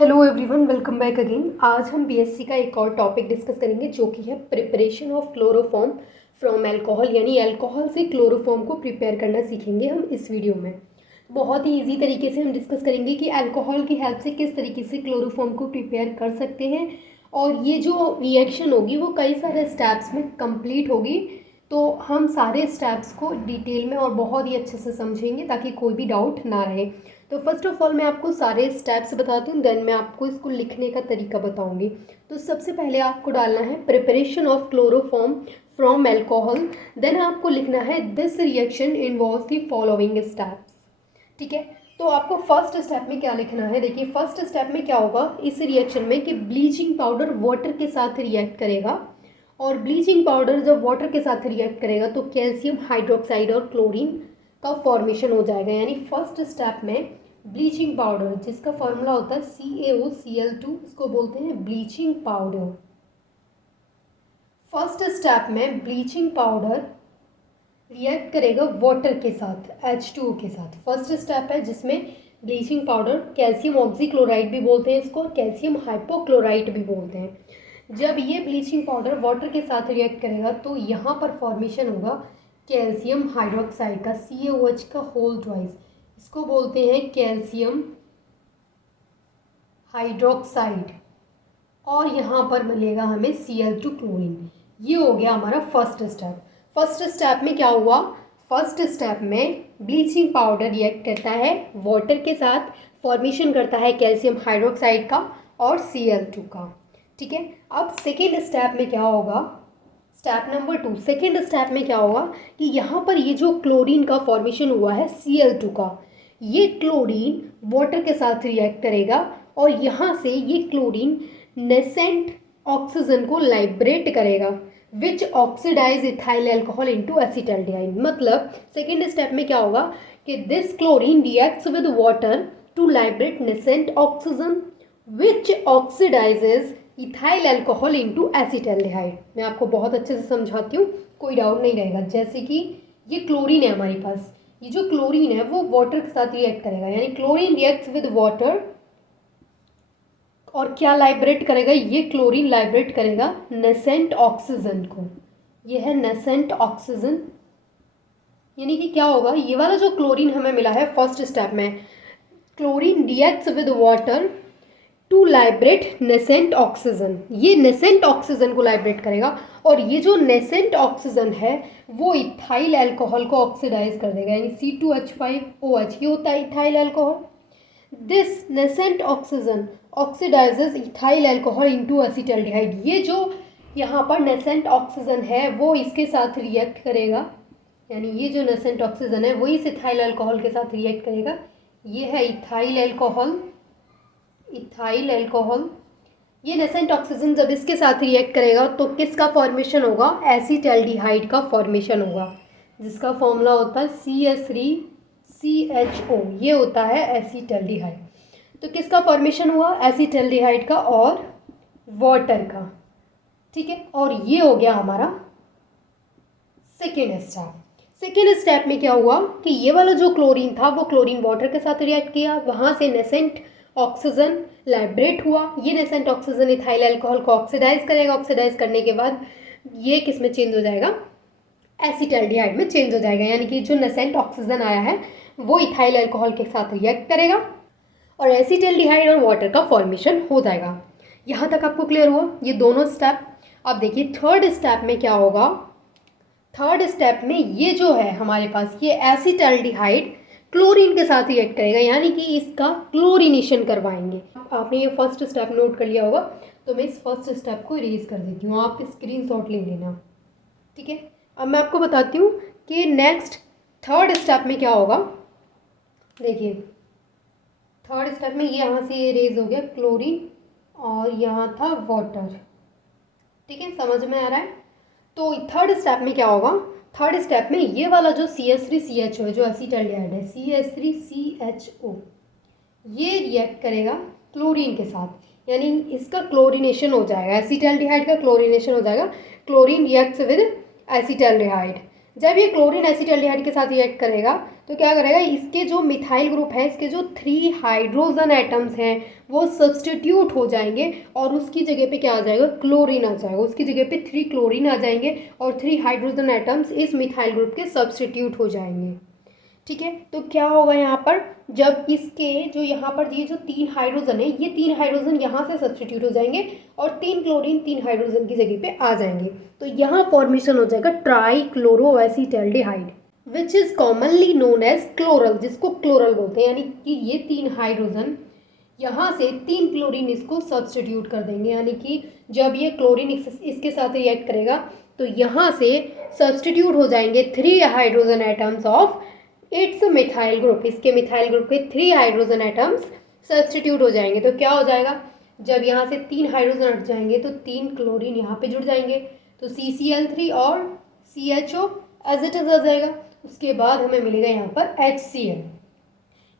Hello everyone, welcome back again. आज हम BSc का एक और टॉपिक डिस्कस करेंगे जो कि है preparation of chloroform from alcohol, यानी अल्कोहल से क्लोरोफॉर्म को प्रिपेयर करना सीखेंगे हम इस वीडियो में। बहुत ही इजी तरीके से हम डिस्कस करेंगे कि अल्कोहल की हेल्प से किस तरीके से क्लोरोफॉर्म को प्रिपेयर कर सकते हैं, और ये जो रिएक्शन होगी वो कई सारे स्टेप्स में कंप्लीट होगी। तो हम सारे स्टेप्स को डिटेल में और बहुत ही अच्छे से समझेंगे ताकि कोई भी डाउट ना रहे। तो फर्स्ट ऑफ ऑल मैं आपको सारे स्टेप्स बताती हूँ, देन मैं आपको इसको लिखने का तरीका बताऊंगी। तो सबसे पहले आपको डालना है preparation of chloroform from alcohol, then आपको लिखना है this reaction involves the following steps. ठीक है, तो आपको फर्स्ट स्टेप में क्या लिखना है। देखिए फर्स्ट स्टेप में क्या होगा इस रिएक्शन में कि ब्लीचिंग पाउडर वाटर के साथ रिएक्ट करेगा, और ब्लीचिंग पाउडर जब वाटर के साथ रिएक्ट करेगा तो कैल्शियम हाइड्रोक्साइड और क्लोरीन का फॉर्मेशन हो जाएगा। यानी फर्स्ट स्टेप में ब्लीचिंग पाउडर, जिसका फॉर्मूला होता है CaOCl2, इसको बोलते हैं ब्लीचिंग पाउडर। फर्स्ट स्टेप में ब्लीचिंग पाउडर रिएक्ट करेगा वाटर के साथ, H2O के साथ। फर्स्ट स्टेप है जिसमें ब्लीचिंग पाउडर, कैल्शियम ऑक्सीक्लोराइड भी बोलते हैं इसको, कैल्शियम हाइपोक्लोराइड भी बोलते हैं। जब ये ब्लीचिंग पाउडर वाटर के साथ रिएक्ट करेगा तो यहाँ पर फॉर्मेशन होगा कैल्शियम हाइड्रोक्साइड का, CaOH का होल ट्वाइस, इसको बोलते हैं कैल्शियम हाइड्रोक्साइड, और यहाँ पर मिलेगा हमें Cl2 क्लोरीन। ये हो गया हमारा फर्स्ट स्टेप। फर्स्ट स्टेप में क्या हुआ, फर्स्ट स्टेप में ब्लीचिंग पाउडर रिएक्ट करता है वाटर के साथ, फॉर्मेशन करता है कैल्शियम हाइड्रोक्साइड का और Cl2 का। ठीक है, अब सेकेंड स्टेप में क्या होगा, स्टेप नंबर 2, सेकेंड स्टेप में क्या होगा कि यहाँ पर ये जो क्लोरीन का फॉर्मेशन हुआ है Cl2 का, ये क्लोरीन वाटर के साथ रिएक्ट करेगा और यहाँ से ये क्लोरीन नेसेंट ऑक्सीजन को लाइब्रेट करेगा, which oxidise ethyl alcohol into acetaldehyde. मतलब सेकेंड स्टेप में क्या होगा कि this chlorine reacts with water to liberate nascent oxygen which oxidises ethyl alcohol into acetaldehyde. मैं आपको बहुत अच्छे से समझाती हूँ, कोई डाउट नहीं रहेगा। जैसे कि ये क्लोरीन है हमारे पास, ये जो क्लोरीन है वो वाटर के साथ रिएक्ट करेगा, यानी क्लोरीन रिएक्ट्स विद वाटर और क्या लाइब्रेट करेगा, ये क्लोरीन लाइब्रेट करेगा नेसेंट ऑक्सीजन को। ये है नेसेंट ऑक्सीजन, यानी कि क्या होगा, ये वाला जो क्लोरीन हमें मिला है फर्स्ट स्टेप में, chlorine reacts with water to liberate nascent oxygen, ये नेसेंट ऑक्सीजन को लाइब्रेट करेगा, और ये जो नेसेंट ऑक्सीजन है वो इथाइल अल्कोहल को ऑक्सीडाइज कर देगा, यानी C2H5OH, ये होता है ethyl alcohol. This nascent oxygen oxidises ethyl alcohol into acetaldehyde. ये जो यहाँ पर नेसेंट ऑक्सीजन है वो इसके साथ रिएक्ट करेगा, यानी ये जो नेसेंट ऑक्सीजन है वो इस इथाइल अल्कोहल के साथ रिएक्ट करेगा। ये है इथाइल अल्कोहल, इथाइल अल्कोहल। ये नेसेंट ऑक्सीजन जब इसके साथ रिएक्ट करेगा तो किसका फॉर्मेशन होगा, एसिटाल्डिहाइड का फॉर्मेशन होगा, जिसका फॉर्मूला होता है CH3CHO, ये होता है एसिटाल्डिहाइड। तो किसका फॉर्मेशन हुआ, एसिटाल्डिहाइड का और वाटर का। ठीक है, और ये हो गया हमारा सेकेंड स्टेप। सेकेंड स्टेप में क्या हुआ कि ये वाला जो क्लोरीन था वो क्लोरीन वाटर के साथ रिएक्ट किया, वहाँ से नेसेंट ऑक्सीजन लाइब्रेट हुआ, ये नेसेंट ऑक्सीजन इथाइल अल्कोहल को ऑक्सीडाइज करेगा, ऑक्सीडाइज करने के बाद ये किस में चेंज हो जाएगा, एसिटाल्डिहाइड में चेंज हो जाएगा। यानी कि जो नेसेंट ऑक्सीजन आया है वो इथाइल अल्कोहल के साथ रिएक्ट करेगा और एसिटाल्डिहाइड और वाटर का फॉर्मेशन हो जाएगा। यहाँ तक आपको क्लियर हुआ ये दोनों स्टेप। अब देखिए थर्ड स्टेप में क्या होगा, थर्ड स्टेप में ये जो है हमारे पास, ये एसिटाल्डिहाइड क्लोरीन के साथ रिएक्ट करेगा, यानी कि इसका क्लोरीनेशन करवाएंगे। आपने ये फर्स्ट स्टेप नोट कर लिया होगा, तो मैं इस फर्स्ट स्टेप को इरेज कर देती हूँ, आप स्क्रीनशॉट ले लेना। ठीक है, अब मैं आपको बताती हूँ कि नेक्स्ट थर्ड स्टेप में क्या होगा। देखिए थर्ड स्टेप में ये यहाँ से ये इरेज हो गया क्लोरीन और यहाँ था वाटर। ठीक है, समझ में आ रहा है। तो थर्ड स्टेप में क्या होगा, थर्ड स्टेप में ये वाला जो CH3CHO है, जो एसिटाल्डिहाइड है CH3CHO, ये रिएक्ट करेगा क्लोरीन के साथ, यानी इसका क्लोरीनेशन हो जाएगा, एसिटाल्डिहाइड का क्लोरीनेशन हो जाएगा। क्लोरीन रिएक्ट्स विद एसिटाल्डिहाइड, जब ये क्लोरीन एसिटल्डिहाइड के साथ रिएक्ट करेगा तो क्या करेगा, इसके जो मिथाइल ग्रुप है, इसके जो 3 हाइड्रोजन एटम्स हैं वो सब्सटीट्यूट हो जाएंगे और उसकी जगह पे क्या आ जाएगा, क्लोरीन आ जाएगा। उसकी जगह पे 3 क्लोरीन आ जाएंगे और 3 हाइड्रोजन एटम्स इस मिथाइल ग्रुप के सब्सटीट्यूट हो जाएंगे। ठीक है, तो क्या होगा यहाँ पर, जब इसके जो यहाँ पर ये जो 3 हाइड्रोजन है, ये 3 हाइड्रोजन यहाँ से सब्सटीट्यूट हो जाएंगे और 3 क्लोरीन 3 हाइड्रोजन की जगह पे आ जाएंगे। तो यहाँ फॉर्मेशन हो जाएगा trichloroacetaldehyde which is commonly known as chloral, जिसको क्लोरल बोलते हैं। यानी कि ये 3 हाइड्रोजन यहाँ से 3 क्लोरीन इसको सब्सटीट्यूट कर देंगे, यानी कि जब ये क्लोरीन इसके साथ रिएक्ट करेगा तो यहाँ से सब्सटीट्यूट हो जाएंगे 3 hydrogen atoms of its methyl group. इसके मिथाइल ग्रुप के 3 हाइड्रोजन एटम्स सब्सटीट्यूट हो जाएंगे। तो क्या हो जाएगा, जब यहाँ से 3 हाइड्रोजन हट जाएंगे तो 3 क्लोरीन यहाँ पे जुड़ जाएंगे, तो CCl3 और CHO एज इट इज आ जाएगा। उसके बाद हमें मिलेगा यहाँ पर HCl।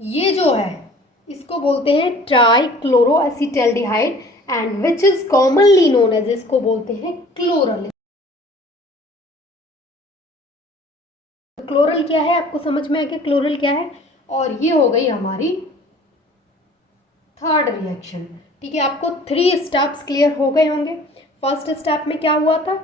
ये जो है इसको बोलते हैं trichloroacetaldehyde and which is commonly known as, इसको बोलते हैं क्लोरल। क्लोरल क्या है, आपको समझ में आ गया क्लोरल क्या है। और ये हो गई हमारी थर्ड रिएक्शन। ठीक है, आपको 3 स्टेप्स क्लियर हो गए होंगे। फर्स्ट स्टेप में क्या हुआ था,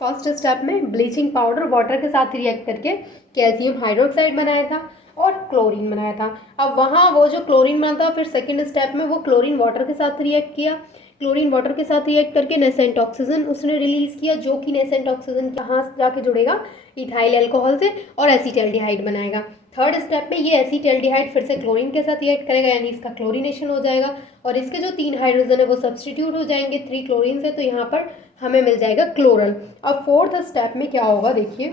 फर्स्ट स्टेप में ब्लीचिंग पाउडर वाटर के साथ रिएक्ट करके कैल्शियम हाइड्रोक्साइड बनाया था और क्लोरीन बनाया था। अब वहाँ वो जो क्लोरीन बना था, फिर सेकेंड स्टेप में वो क्लोरीन वाटर के साथ रिएक्ट किया, क्लोरीन वाटर के साथ रिएक्ट करके नेसेंट ऑक्सीजन उसने रिलीज़ किया, जो कि नेसेंट ऑक्सीजन कहाँ जाके जुड़ेगा, इथाइल अल्कोहल से और एसिटल्डिहाइड बनाएगा। थर्ड स्टेप में ये एसिटल्डिहाइड फिर से क्लोरीन के साथ रिएक्ट करेगा, यानी इसका क्लोरीनेशन हो जाएगा और इसके जो 3 हाइड्रोजन है वो सब्सटीट्यूट हो जाएंगे 3 क्लोरीन से, तो यहाँ पर हमें मिल जाएगा क्लोरल। अब फोर्थ स्टेप में क्या होगा, देखिए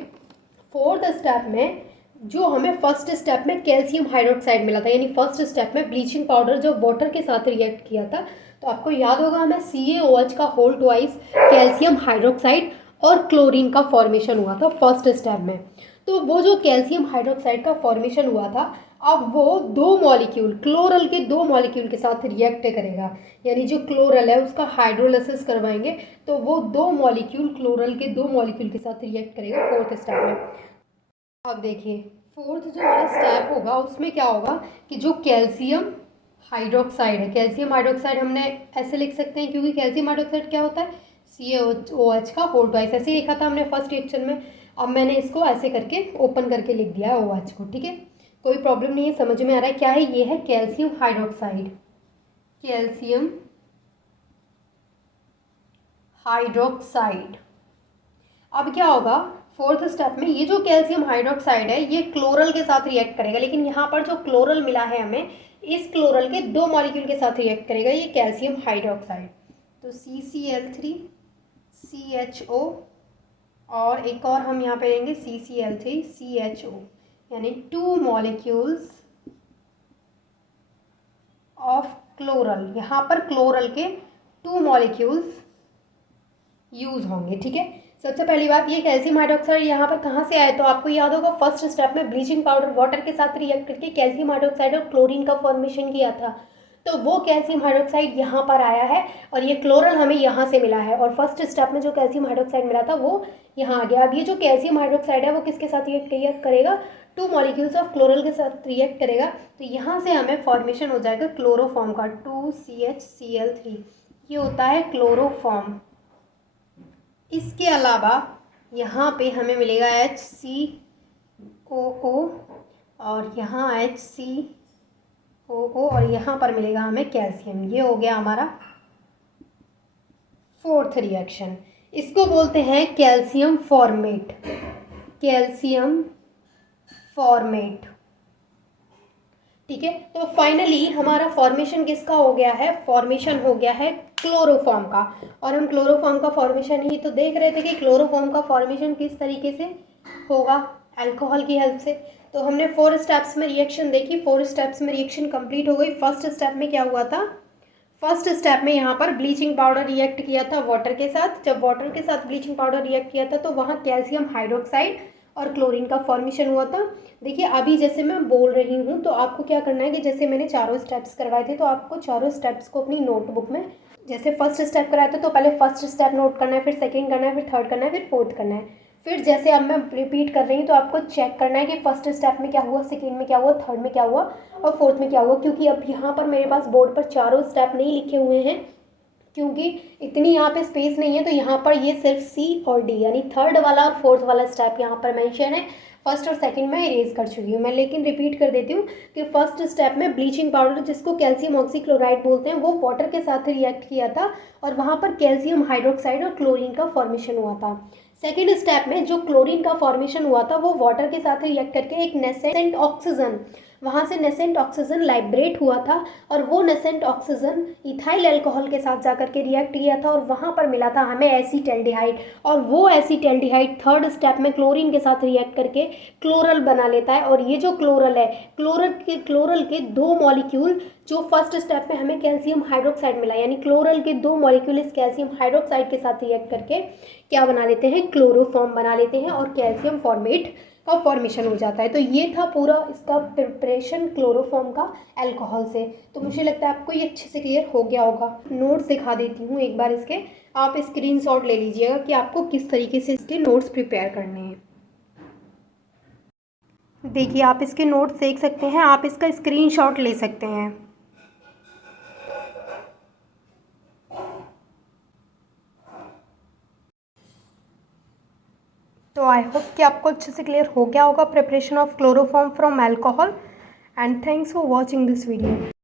फोर्थ स्टेप में जो हमें फर्स्ट स्टेप में कैल्शियम हाइड्रोक्साइड मिला था, यानी फर्स्ट स्टेप में ब्लीचिंग पाउडर जो वाटर के साथ रिएक्ट किया था, तो आपको याद होगा हमें CaOH का होल ट्वाइस कैल्शियम हाइड्रोक्साइड और क्लोरीन का फॉर्मेशन हुआ था फर्स्ट स्टेप में। तो वो जो कैल्शियम हाइड्रोक्साइड का फॉर्मेशन हुआ था, अब वो 2 मॉलिक्यूल क्लोरल के 2 मॉलिक्यूल के साथ रिएक्ट करेगा, यानी जो क्लोरल है उसका हाइड्रोलिसिस करवाएंगे तो वो 2 मॉलिक्यूल क्लोरल के 2 मॉलिक्यूल के साथ रिएक्ट करेगा फोर्थ स्टेप में। अब देखिए फोर्थ जो हमारा स्टेप होगा उसमें क्या होगा कि जो कैल्शियम हाइड्रोक्साइड है, कैल्शियम हाइड्रोक्साइड हमने ऐसे लिख सकते हैं क्योंकि कैल्शियम हाइड्रोक्साइड क्या होता है, CaOH का होल ट्वाइस, ऐसे ही लिखा था हमने फर्स्ट रिएक्शन में। अब मैंने इसको ऐसे करके ओपन करके लिख दिया है OH को। ठीक है, कोई प्रॉब्लम नहीं है, समझ में आ रहा है क्या है, ये है कैल्शियम हाइड्रोक्साइड, कैल्शियम हाइड्रोक्साइड। अब क्या होगा फोर्थ स्टेप में, ये जो कैल्शियम हाइड्रोक्साइड है ये क्लोरल के साथ रिएक्ट करेगा, लेकिन यहाँ पर जो क्लोरल मिला है हमें, इस क्लोरल के 2 मॉलिक्यूल के साथ रिएक्ट करेगा ये कैल्शियम हाइड्रोक्साइड। तो CCl3 CHO और एक और हम यहाँ पे लेंगे CCl3 CHO, यानी 2 मॉलिक्यूल्स ऑफ क्लोरल। यहाँ पर क्लोरल के 2 मॉलिक्यूल्स यूज होंगे। ठीक है, सबसे पहली बात ये कैल्शियम हाइड्रोक्साइड यहाँ पर कहाँ से आया, तो आपको याद होगा फर्स्ट स्टेप में ब्लीचिंग पाउडर वाटर के साथ रिएक्ट करके कैल्शियम हाइड्रोक्साइड और क्लोरीन का फॉर्मेशन किया था, तो वो कैल्शियम हाइड्रोक्साइड यहाँ पर आया है और ये क्लोरल हमें यहाँ से मिला है और फर्स्ट स्टेप में जो कैल्शियम हाइड्रोक्साइड मिला था वो यहाँ आ गया। अब ये जो कैल्शियम हाइड्रोक्साइड है वो किसके साथ रिएक्ट करेगा, 2 मॉलिक्यूल्स ऑफ क्लोरल के साथ रिएक्ट करेगा, तो यहाँ से हमें फॉर्मेशन हो जाएगा क्लोरोफॉर्म का 2CHCl3, ये होता है क्लोरोफॉर्म। इसके अलावा यहाँ पे हमें मिलेगा HCOO और यहाँ HCOO और यहाँ पर मिलेगा हमें कैल्शियम। ये हो गया हमारा फोर्थ रिएक्शन, इसको बोलते हैं कैल्शियम फॉर्मेट, कैल्शियम फॉर्मेट। ठीक है, तो फाइनली हमारा फॉर्मेशन किसका हो गया है, फॉर्मेशन हो गया है क्लोरोफॉर्म का। और हम क्लोरोफॉर्म का फॉर्मेशन ही तो देख रहे थे कि क्लोरोफॉर्म का फॉर्मेशन किस तरीके से होगा, अल्कोहल की हेल्प से। तो हमने 4 स्टेप्स में रिएक्शन देखी, 4 स्टेप्स में रिएक्शन कंप्लीट हो गई। फर्स्ट स्टेप में क्या हुआ था, फर्स्ट स्टेप में यहाँ पर ब्लीचिंग पाउडर रिएक्ट किया था वाटर के साथ, जब वाटर के साथ ब्लीचिंग पाउडर रिएक्ट किया था तो वहाँ कैल्शियम हाइड्रोक्साइड और क्लोरीन का फॉर्मेशन हुआ था। देखिए अभी जैसे मैं बोल रही हूँ तो आपको क्या करना है कि जैसे मैंने चारों स्टेप्स करवाए थे तो आपको चारों स्टेप्स को अपनी नोटबुक में, जैसे फर्स्ट स्टेप कराया था तो पहले फर्स्ट स्टेप नोट करना है, फिर सेकंड करना है, फिर थर्ड करना है, फिर फोर्थ करना है, फिर जैसे अब मैं रिपीट कर रही हूँ तो आपको चेक करना है कि फर्स्ट स्टेप में क्या हुआ, सेकेंड में क्या हुआ, थर्ड में क्या हुआ और फोर्थ में क्या हुआ, क्योंकि अब यहाँ पर मेरे पास बोर्ड पर चारों स्टेप नहीं लिखे हुए हैं, क्योंकि इतनी यहाँ पे स्पेस नहीं है, तो यहाँ पर ये सिर्फ सी और डी यानी थर्ड वाला और फोर्थ वाला स्टेप यहाँ पर मेंशन है। फर्स्ट और सेकंड में इरेज कर चुकी हूँ मैं, लेकिन रिपीट कर देती हूँ कि फर्स्ट स्टेप में ब्लीचिंग पाउडर, जिसको कैल्शियम ऑक्सीक्लोराइड बोलते हैं, वो वाटर के साथ रिएक्ट किया था और वहाँ पर कैल्शियम हाइड्रोक्साइड और क्लोरीन का फॉर्मेशन हुआ था। सेकेंड स्टेप में जो क्लोरीन का फॉर्मेशन हुआ था वो वाटर के साथ रिएक्ट करके एक नेसेंट ऑक्सीजन, वहाँ से नेसेंट ऑक्सीजन लाइब्रेट हुआ था और वो नेसेंट ऑक्सीजन इथाइल अल्कोहल के साथ जाकर के रिएक्ट किया था और वहाँ पर मिला था हमें एसीटल्डिहाइड, और वो एसीटल्डिहाइड थर्ड स्टेप में क्लोरीन के साथ रिएक्ट करके क्लोरल बना लेता है। और ये जो क्लोरल है, क्लोरल के दो मॉलिक्यूल जो फर्स्ट स्टेप में हमें कैल्शियम हाइड्रोक्साइड मिला, यानी क्लोरल के दो मॉलिक्यूल इस कैल्शियम हाइड्रोक्साइड के साथ रिएक्ट करके क्या बना लेते हैं, क्लोरोफॉर्म बना लेते हैं और कैल्शियम फॉर्मेट का फॉर्मेशन हो जाता है। तो ये था पूरा इसका प्रिपरेशन क्लोरोफॉर्म का अल्कोहल से। तो मुझे लगता है आपको ये अच्छे से क्लियर हो गया होगा। नोट्स दिखा देती हूँ एक बार इसके, आप स्क्रीनशॉट ले लीजिएगा कि आपको किस तरीके से इसके नोट्स प्रिपेयर करने हैं। देखिए आप इसके नोट्स देख सकते हैं, आप इसका स्क्रीनशॉट ले सकते हैं। तो आई होप कि आपको अच्छे से क्लियर हो गया होगा preparation of chloroform from alcohol, and thanks for watching this video.